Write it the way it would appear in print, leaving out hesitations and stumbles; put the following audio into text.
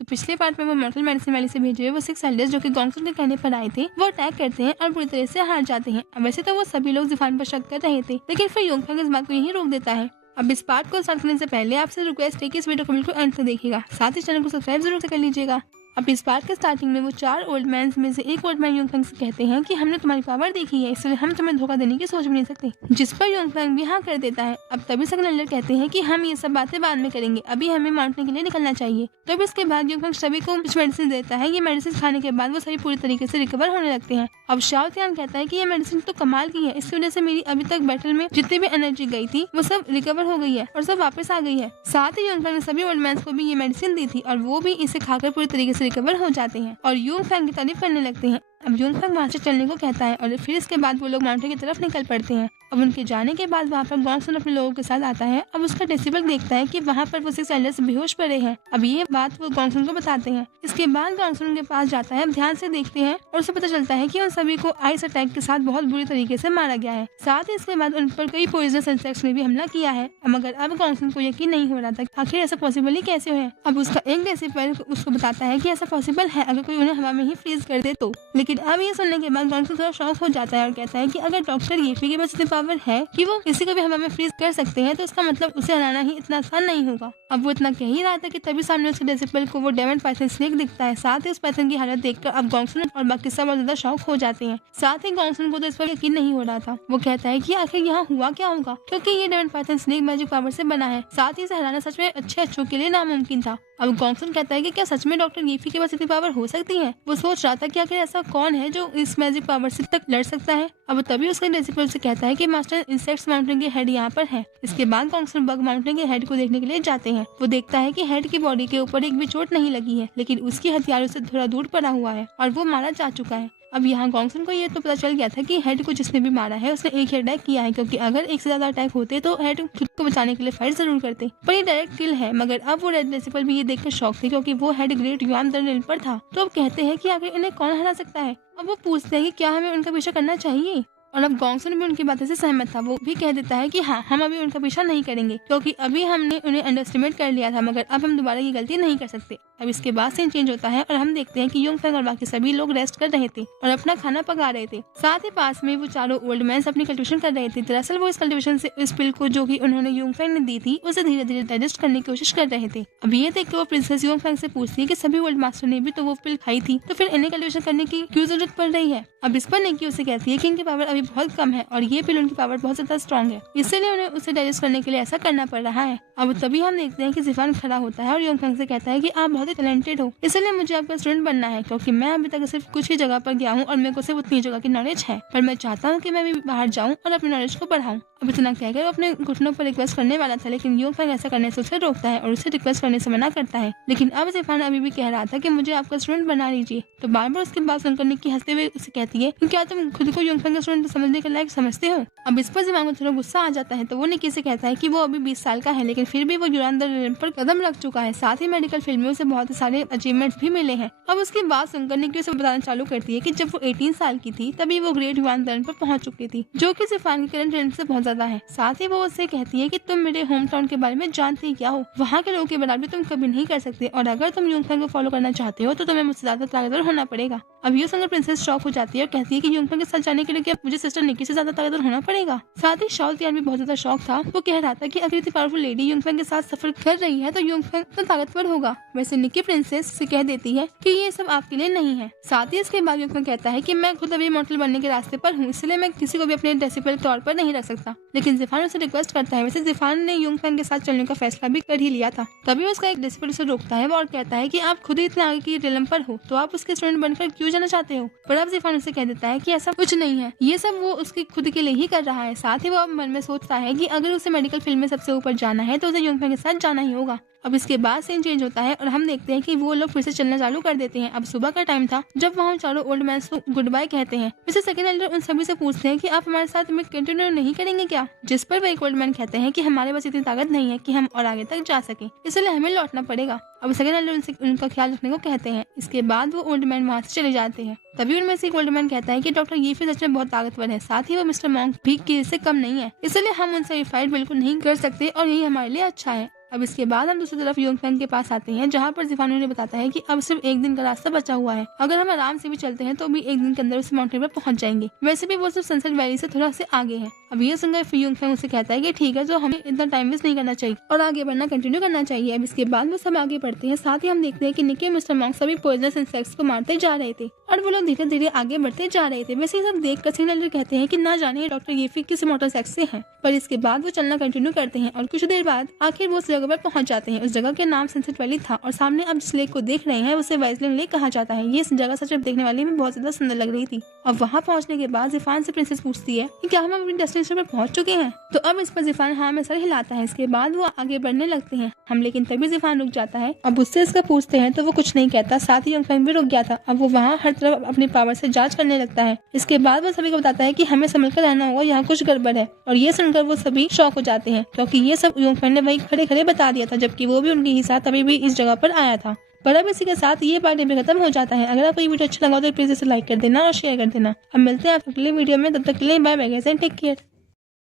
तो पिछले पार्ट में वो मॉर्टल मेडिसिन वैली से भेजे हुए वो 6 एल्डर्स जो कि गॉन्गसुन के कहने पर आए थे वो अटैक करते हैं और बुरी तरह से हार जाते हैं। अब वैसे तो वो सभी लोग जिफान पर शक कर रहे थे, लेकिन फिर योंगफैंग इस बात को यहीं रोक देता है। अब इस पार्ट को स्टार्ट करने से पहले आपसे रिक्वेस्ट है कि इस वीडियो को बिल्कुल अंत तक देखिएगा, साथ ही चैनल को सब्सक्राइब जरूर से कर लीजिएगा। अब इस पार्ट के स्टार्टिंग में वो 4 ओल्ड मैन में से एक ओल्ड मैन योंगफैंग से कहते हैं कि हमने तुम्हारी पावर देखी है, इसलिए हम तुम्हें धोखा देने की सोच भी नहीं सकते, जिस पर योंगफैंग भी हाँ कर देता है। अब तभी सेकंड एल्डर कहते हैं कि हम ये सब बातें बाद में करेंगे, अभी हमें माउंटेन के लिए निकलना चाहिए। तब इसके बाद योंगफैंग सभी को कुछ मेडिसिन देता है। ये मेडिसिन खाने के बाद वो सभी पूरी तरीके से रिकवर होने लगते हैं। अब शाओ तियान कहता है कि ये मेडिसिन तो कमाल की है, इसकी वजह से मेरी अभी तक बैटल में जितनी भी एनर्जी गई थी वो सब रिकवर हो गई है और सब वापस आ गई है। साथ ही योंगफैंग ने सभी ओल्ड मैन को भी ये मेडिसिन दी थी और वो भी इसे खाकर पूरी तरीके से रिकवर हो जाते हैं और योंगफैंग की तारीफ करने लगते हैं। अब योंगफैंग वहाँ से चलने को कहता है और फिर इसके बाद वो लोग माउंटेन की तरफ निकल पड़ते हैं। अब उनके जाने के बाद वहाँ पर गॉन्गसुन अपने लोगों के साथ आता है। अब उसका डेसिबल देखता है कि वहाँ पर वो 6 एल्डर्स बेहोश पड़े हैं। अब ये बात वो गॉन्गसुन को बताते हैं। इसके बाद गॉन्गसुन के पास जाता है, ध्यान से देखते हैं और उसे पता चलता है कि उन सभी को आइस अटैक के साथ बहुत बुरी तरीके से मारा गया है। साथ ही इसके बाद उन पर कई पॉइजनस इंसेक्ट्स ने भी हमला किया है। मगर अब गॉन्गसुन को यकीन नहीं हो रहा था आखिर ऐसा पॉसिबल ही कैसे है। अब उसका एक डेसिबल उसको बताता है कि ऐसा पॉसिबल है अगर कोई उन्हें हवा में ही फ्रीज कर दे तो। लेकिन अब ये सुनने के बाद गॉन्गसुन थोड़ा शॉक हो जाता है और कहता है कि अगर डॉक्टर येफी के पास इतनी पावर है कि वो किसी को भी हवा में फ्रीज कर सकते हैं तो इसका मतलब उसे हराना ही इतना आसान नहीं होगा। अब वो इतना कह ही रहा था कि तभी सामने उसके डेसिबल को वो डायमंड पाइथन स्नेक दिखता है। साथ ही उस पाइथन की हालत देखकर अब गॉन्गसुन और बाकी सब और ज्यादा शॉक हो जाते हैं। साथ ही गॉन्गसुन को तो इस पर यकीन नहीं हो रहा था। वो कहता है कि आखिर यहाँ हुआ क्या होगा, क्योंकि ये diamond Python snake magic power से बना है। साथ ही इसे हराना सच में अच्छे अच्छों के लिए नामुमकिन था। अब गॉन्गसुन कहता है कि क्या सच में डॉक्टर येफी के पास इतनी पावर हो सकती है। वो सोच रहा था कि आखिर ऐसा कौन है जो इस मैजिक पावर से तक लड़ सकता है। अब तभी उसके डेसिबल से कहता है कि मास्टर इंसेक्ट्स माउंटेन के हेड यहाँ पर है। इसके बाद गॉन्गसुन बग माउंटेन के हेड को देखने के लिए जाते हैं। वो देखता है कि हेड की बॉडी के ऊपर एक भी चोट नहीं लगी है, लेकिन उसकी हथियारों से थोड़ा दूर पड़ा हुआ है और वो मारा जा चुका है। अब यहाँ गॉन्गसुन को ये तो पता चल गया था कि हेड को जिसने भी मारा है उसने एक ही अटैक किया है, क्योंकि अगर एक से ज्यादा अटैक होते तो हेड खुद को बचाने के लिए फाइट जरूर करते, पर ये डायरेक्ट किल है। मगर अब वो रेड डेसिबल भी ये देखकर शॉक थे, क्योंकि वो हेड ग्रेट युआन दरनेल पर था। तो अब कहते हैं कि आखिर इन्हें कौन हरा सकता है। अब वो पूछते हैं कि क्या हमें उनका पीछा करना चाहिए, और अब गॉन्गसुन भी उनकी बातों से सहमत था। वो भी कह देता है कि हाँ, हम अभी उनका पीछा नहीं करेंगे, क्योंकि अभी हमने उन्हें अंडरएस्टिमेट कर लिया था, मगर अब हम दोबारा ये गलती नहीं कर सकते। अब इसके बाद सीन चेंज होता है और हम देखते हैं कि योंगफैंग और बाकी सभी लोग रेस्ट कर रहे थे और अपना खाना पका रहे थे। साथ ही पास में वो चारों ओल्ड मैन अपनी कल्टिवेशन कर रहे थे। दरअसल वो इस कल्टिवेशन से इस पिल को जो कि उन्होंने योंगफैंग ने दी थी उसे धीरे धीरे डाइजेस्ट करने की कोशिश कर रहे थे। अब ये देख के वो प्रिंसेस योंगफैंग से पूछती है कि सभी ओल्ड मास्टर ने भी तो वो पिल खाई थी, तो फिर इन्हें कल्टिवेशन करने की क्यों जरूरत पड़ रही है। अब इस पर निकी उसे कहती है कि इनकी पावर अभी बहुत कम है और ये पिल उनकी पावर बहुत ज्यादा स्ट्रॉन्ग है, इसलिए उन्हें उसे डाइजेस्ट करने के लिए ऐसा करना पड़ रहा है। अब तभी हम देखते हैं कि जिफान खड़ा होता है और योंगफैंग से कहता है कि आप बहुत ही टैलेंटेड हो, इसलिए मुझे आपका स्टूडेंट बनना है, क्योंकि मैं अभी तक सिर्फ कुछ ही जगह पर गया हूँ और मेरे को सिर्फ उतनी जगह की नॉलेज है, पर मैं चाहता हूँ कि मैं भी बाहर जाऊँ और अपनी नॉलेज को बढ़ाऊँ। अब इतना कहकर वो अपने घुटनों पर रिक्वेस्ट करने वाला था, लेकिन योंगफैंग ऐसा करने से उसे रोकता है और उसे रिक्वेस्ट करने से मना करता है। लेकिन अब जिफान अभी भी कह रहा था कि मुझे आपका स्टूडेंट बना लीजिए, तो बार बार उसकी बात सुनकर निकी हंसते हुए उसे कहती है कि क्या तुम खुद को योंगफैंग का स्टूडेंट समझने के लायक समझते हो। अब इस पर जिफान को थोड़ा गुस्सा आ जाता है, तो वो निकी से कहता है कि वो अभी 20 साल का है, लेकिन फिर भी वो युआन दरनेल पर कदम रख चुका है। साथ ही मेडिकल फील्ड में उसे बहुत सारे अचीवमेंट्स भी मिले हैं। अब उसकी बात सुनकर निकी उसे बताना चालू करती है कि जब वो 18 साल की थी तभी वो ग्रेट युआन दरनेल पर पहुंच चुकी थी, जो कि जिफान की करंट रैंक से बहुत ज्यादा है। साथ ही वो उससे कहती है कि तुम मेरे होम टाउन के बारे में जानती क्या हो, वहाँ के लोगों के बराबरी तुम कभी नहीं कर सकते, और अगर तुम योंगफैंग को फॉलो करना चाहते हो तो तुम्हें मुझसे ज्यादा ताकतवर होना पड़ेगा। अब ये सुनकर प्रिंसेस शॉक हो जाती है और कहती है कि योंगफैंग के साथ जाने के लिए क्या मुझे सिस्टर निकी से ज्यादा ताकतवर होना पड़ेगा। साथ ही शाओ तियान भी बहुत ज्यादा शॉक था। वो कह रहा था कि अगर इतनी पावरफुल लेडी योंगफैंग के साथ सफर कर रही है तो योंगफैंग तो ताकतवर होगा। वैसे निकी प्रिंसेस से कह देती है कि ये सब आपके लिए नहीं है। साथ ही इसके बाद योंगफैंग कहता है कि मैं खुद अभी मॉर्टल बनने के रास्ते पर हूँ, इसलिए मैं किसी को भी अपने डेसिबल के तौर पर नहीं रख सकता। लेकिन जिफान उसे रिक्वेस्ट करता है। वैसे जिफान ने योंगफैंग के साथ चलने का फैसला भी कर ही लिया था। तभी उसका एक डेसिबल उसे रोकता है और कहता है कि आप खुद ही इतने आगे की रिलम पर हो, तो आप उसके स्टूडेंट बनकर क्यों जाना चाहते हो। पर अब जिफान उसे कह देता है कि ऐसा कुछ नहीं है, ये सब वो उसकी खुद के लिए ही कर रहा है। साथ ही वो अब मन में सोचता है कि अगर उसे मेडिकल फील्ड में सबसे ऊपर जाना है तो उसे योंगफैंग के साथ जाना ही होगा। अब इसके बाद सीन चेंज होता है और हम देखते हैं कि वो लोग फिर से चलना चालू कर देते हैं। अब सुबह का टाइम था जब वहाँ चारों ओल्ड मैन को गुड बाय कहते हैं। वैसे सेकंड एल्डर उन सभी से पूछते हैं कि आप हमारे साथ में कंटिन्यू नहीं करेंगे क्या, जिस पर वो एक ओल्ड मैन कहते हैं कि हमारे पास इतनी ताकत नहीं है कि हम और आगे तक जा सके, इसलिए हमें लौटना पड़ेगा। अब सेकंड एल्डर उनसे उनका ख्याल रखने को कहते हैं। इसके बाद वो ओल्ड मैन वहाँ से चले जाते हैं। तभी उनमें से एक ओल्ड मैन कहता है कि डॉक्टर येफी सच में बहुत ताकतवर है, साथ ही वो मिस्टर मॉन्क भी किसी से कम नहीं है, इसलिए हम उनसे फाइट बिल्कुल नहीं कर सकते और यही हमारे लिए अच्छा है। अब इसके बाद हम दूसरी तरफ योंगफैंग के पास आते हैं, जहाँ पर जिफान उन्हें बताता है कि अब सिर्फ एक दिन का रास्ता बचा हुआ है। अगर हम आराम से भी चलते हैं तो भी एक दिन के अंदर उस माउंटेन पर पहुंच जाएंगे। वैसे भी वो सिर्फ सनसेट वैली से थोड़ा से आगे है। अब ये सुनकर फिर योंगफैंग उसे कहता है कि ठीक है, तो हमें इतना टाइम वेस्ट नहीं करना चाहिए और आगे बढ़ना कंटिन्यू करना चाहिए। अब इसके बाद वो सब आगे बढ़ते हैं। साथ ही हम देखते हैं कि निकी और मिस्टर मॉन्क सभी पॉइजनस इंसेक्ट्स को मारते जा रहे थे और वो लोग धीरे धीरे आगे बढ़ते जा रहे थे। वैसे ये सब देख कर सिग्नल कहते हैं कि ना जाने डॉक्टर येफी किस मोटरसाइकिल से है, पर इसके बाद वो चलना कंटिन्यू करते हैं और कुछ देर बाद आखिर वो उस जगह पर पहुंच जाते हैं। उस जगह के नाम सनसेट वैली था और सामने अब जिस लेक को देख रहे हैं उसे वाइजलिंग लेक कहा जाता है। ये जगह सच में देखने वाले में बहुत ज्यादा सुंदर लग रही थी। अब वहाँ पहुंचने के बाद जिफान से प्रिंसेस पूछती है कि क्या हम अपनी डेस्टिनेशन पर पहुंच चुके हैं, तो अब इस पर जिफान हाँ में सर हिलाता है। इसके बाद वो आगे बढ़ने लगते हैं हम, लेकिन तभी जिफान रुक जाता है। अब उससे इसका पूछते हैं तो वो कुछ नहीं कहता। साथ ही योंगफैंग भी रुक गया था। अब वो वहाँ हर तरफ अपनी पावर से जांच करने लगता है। इसके बाद वो सभी को बताता है कि हमें संभल कर रहना होगा, यहाँ कुछ गड़बड़ है। और ये सुनकर वो सभी शॉक हो जाते हैं, क्योंकि ये सब योंगफैंग ने वही खड़े खड़े बता दिया था, जबकि वो भी उनके ही साथ अभी भी इस जगह पर आया था। पर अब इसी के साथ ये पार्ट भी खत्म हो जाता है। अगर आपको ये वीडियो अच्छा लगा तो प्लीज इसे लाइक कर देना और शेयर कर देना। अब मिलते हैं आपके अगले वीडियो में, तब तक के लिए bye bye guys and take care.